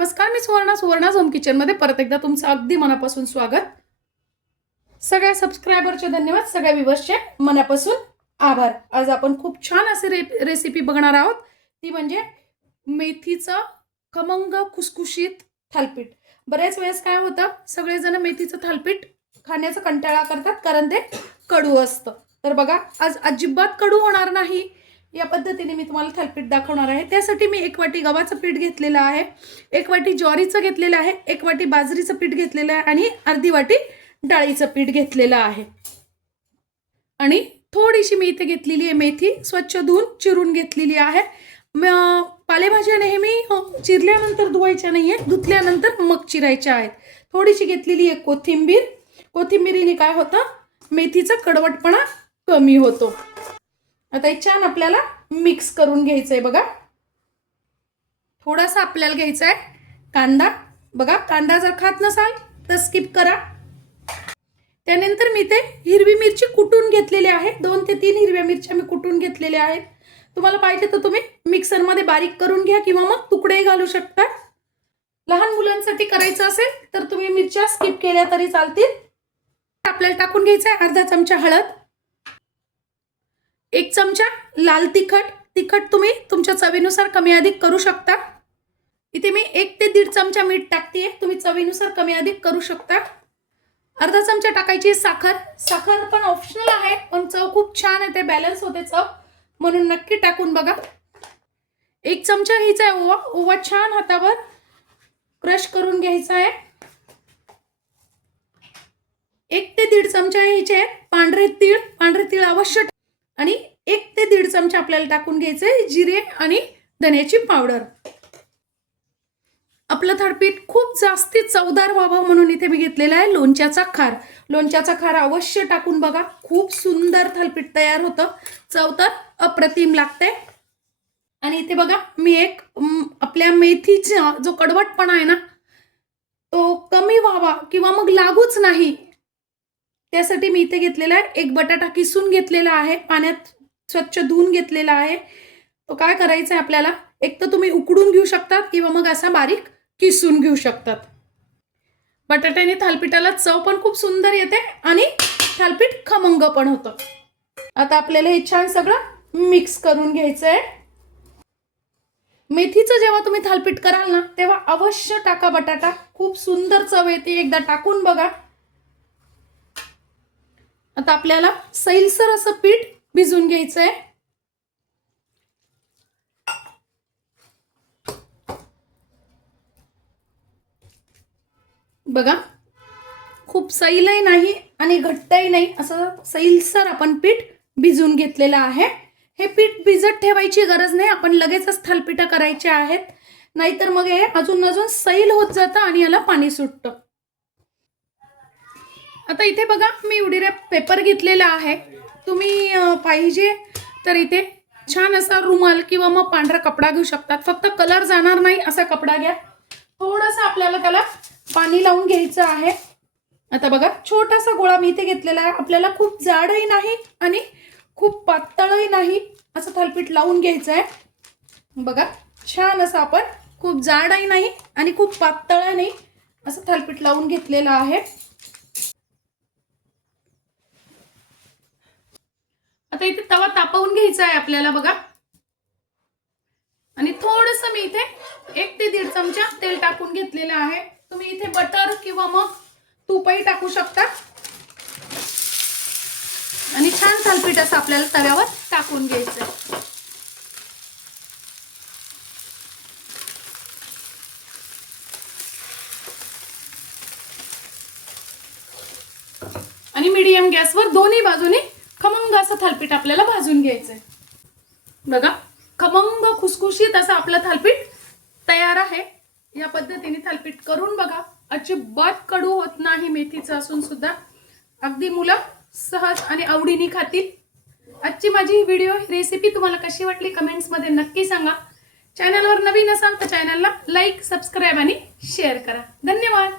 नमस्कार मी सुवर्णा सुवर्णा होम किचनमध्ये परत एकदा तुमचं अगदी मनापासून स्वागत. सगळ्या सबस्क्रायबरचे धन्यवाद सगळ्या विवर्सचे मनापासून आभार. आज आपण खूप छान असे रे रेसिपी बघणार आहोत. ती म्हणजे मेथीचं खमंग खुसखुशीत थालपीठ. बऱ्याच वेळेस काय होतं सगळेजण मेथीचं थालपीठ खाण्याचा कंटाळा करतात कारण ते कडू असतं. तर बघा आज अजिबात कडू होणार नाही. या पद्धतीने मी तुम्हाला थालपीठ दाखवणार आहे. त्यासाठी मी एक वाटी गव्हाचं पीठ घेतलेलं आहे एक वाटी ज्वारीचं घेतलेलं आहे एक वाटी बाजरीचं पीठ घेतलेलं आहे आणि अर्धी वाटी डाळीचं पीठ घेतलेलं आहे. आणि थोडीशी मी इथे घेतलेली आहे. मेथी स्वच्छ धुवून चिरून घेतलेली आहे. पालेभाज्या नेहमी हो, चिरल्यानंतर धुवायच्या नाही आहेत धुतल्यानंतर मग चिरायच्या आहेत. थोडीशी घेतलेली आहे कोथिंबीर. कोथिंबीरीने काय होतं? मेथीचा कडवटपणा कमी होतो. आता हे छान आपल्याला मिक्स करून घ्यायचं आहे बघा. थोडासा आपल्याला घ्यायचा आहे कांदा. बघा कांदा जर खात नसाल तर स्किप करा. त्यानंतर मी ते हिरवी मिरची कुटून घेतलेली आहे. दोन ते तीन हिरव्या मिरच्या मी कुटून घेतलेल्या आहेत. तुम्हाला पाहिजे तर तुम्ही मिक्सरमध्ये बारीक करून घ्या किंवा मग तुकडेही घालू शकता. लहान मुलांसाठी करायचं असेल तर तुम्ही मिरच्या स्किप केल्या तरी चालतील. आपल्याला टाकून घ्यायचं आहे अर्धा चमचा हळद. एक चमचा लाल तिखट. तिखट तुम्ही तुमच्या चवीनुसार कमी अधिक करू शकता. इथे मी एक ते दीड चमचा मीठ टाकते तुम्ही चवीनुसार कमी अधिक करू शकता. अर्धा चमचा टाकायची साखर. साखर पण ऑप्शनल आहे पण चव खूप छान येते. बॅलन्स होते चव. म्हणून नक्की टाकून बघा. एक चमचा घ्यायचा आहे ओवा. ओवा छान हातावर क्रश करून घ्यायचा आहे. एक ते दीड चमचा घ्यायचे पांढरे तीळ. पांढरे तीळ अवश्य आणि एक ते दीड चमचा आपल्याला टाकून घ्यायचं आहे जिरे आणि धण्याची पावडर. आपलं थडपीठ खूप जास्ती चवदार व्हावं म्हणून इथे मी घेतलेला आहे लोणच्याचा खार. लोणच्याचा खार अवश्य टाकून बघा. खूप सुंदर थलपीठ तयार होतं. चव तर अप्रतिम लागते. आणि इथे बघा मी एक आपल्या मेथीचा जो कडवटपणा आहे ना तो कमी व्हावा किंवा मग लागूच नाही त्यासाठी मी इथे घेतलेला आहे. एक बटाटा किसून घेतलेला आहे. पाण्यात स्वच्छ धुवून घेतलेला आहे. तो काय करायचा आहे आपल्याला? एक तर तुम्ही उकडून घेऊ शकतात किंवा मग असा बारीक किसून घेऊ शकतात. बटाट्याने थालपीठाला चव पण खूप सुंदर येते आणि थालपीठ खमंग पण होतं. आता आपल्याला हे छान सगळं मिक्स करून घ्यायचं आहे मेथीचं जेव्हा तुम्ही थालपीठ कराल ना तेव्हा अवश्य टाका बटाटा. खूप सुंदर चव येते. एकदा टाकून बघा. आता आपल्याला सैलसर असं पीठ भिजून घ्यायचं आहे बघा खूप सैलही नाही आणि घट्टही नाही असं सैलसर आपण पीठ भिजून घेतलेलं आहे. हे पीठ भिजत ठेवायची गरज नाही आपण लगेचच थालपिठं करायचे आहेत. नाहीतर मग हे अजून अजून सैल होत जातं आणि याला पाणी सुटतं. आता इथे बघा मी उडीरे पेपर घेतलेला आहे. तुम्ही पाहिजे तर इथे छान असा रुमाल किंवा मग पांढरा कपडा घेऊ शकतात. फक्त कलर जाणार नाही असा कपडा घ्या. थोडंसं आपल्याला त्याला पाणी लावून घ्यायचं आहे. आता बघा छोटासा गोळा मी इथे घेतलेला आहे. आपल्याला खूप जाडही नाही आणि खूप पातळही नाही असं थालपीठ लावून घ्यायचं आहे. बघा छान असं आपण खूप जाडही नाही आणि खूप पातळ नाही असं थालपीठ लावून घेतलेलं आहे. आता इथे तवा तापवून घ्यायचा आहे आपल्याला बघा. आणि थोडस मी इथे एक ते दीड चमचा तेल टाकून घेतलेलं आहे. तुम्ही इथे बटर किंवा मग तूपही टाकू शकता. आणि छान थालपीठ असं आपल्याला तव्यावर टाकून घ्यायचं आहे. आणि मीडियम गॅसवर दोन्ही बाजूनी खमंग असं थालपीठ आपल्याला भाजून घ्यायचंय. बघा खमंग खुसखुशीत असं आपलं थालपीठ तयार आहे. या पद्धतीने थालपीठ करून बघा. अजिबात कडू होत नाही मेथीचं असून सुद्धा. अगदी मुलं सहज आणि आवडीने खातील. आजची माझी ही व्हिडिओ रेसिपी तुम्हाला कशी वाटली कमेंट्समध्ये नक्की सांगा. चॅनलवर नवीन असाल तर चॅनलला लाईक सबस्क्राईब आणि शेअर करा. धन्यवाद.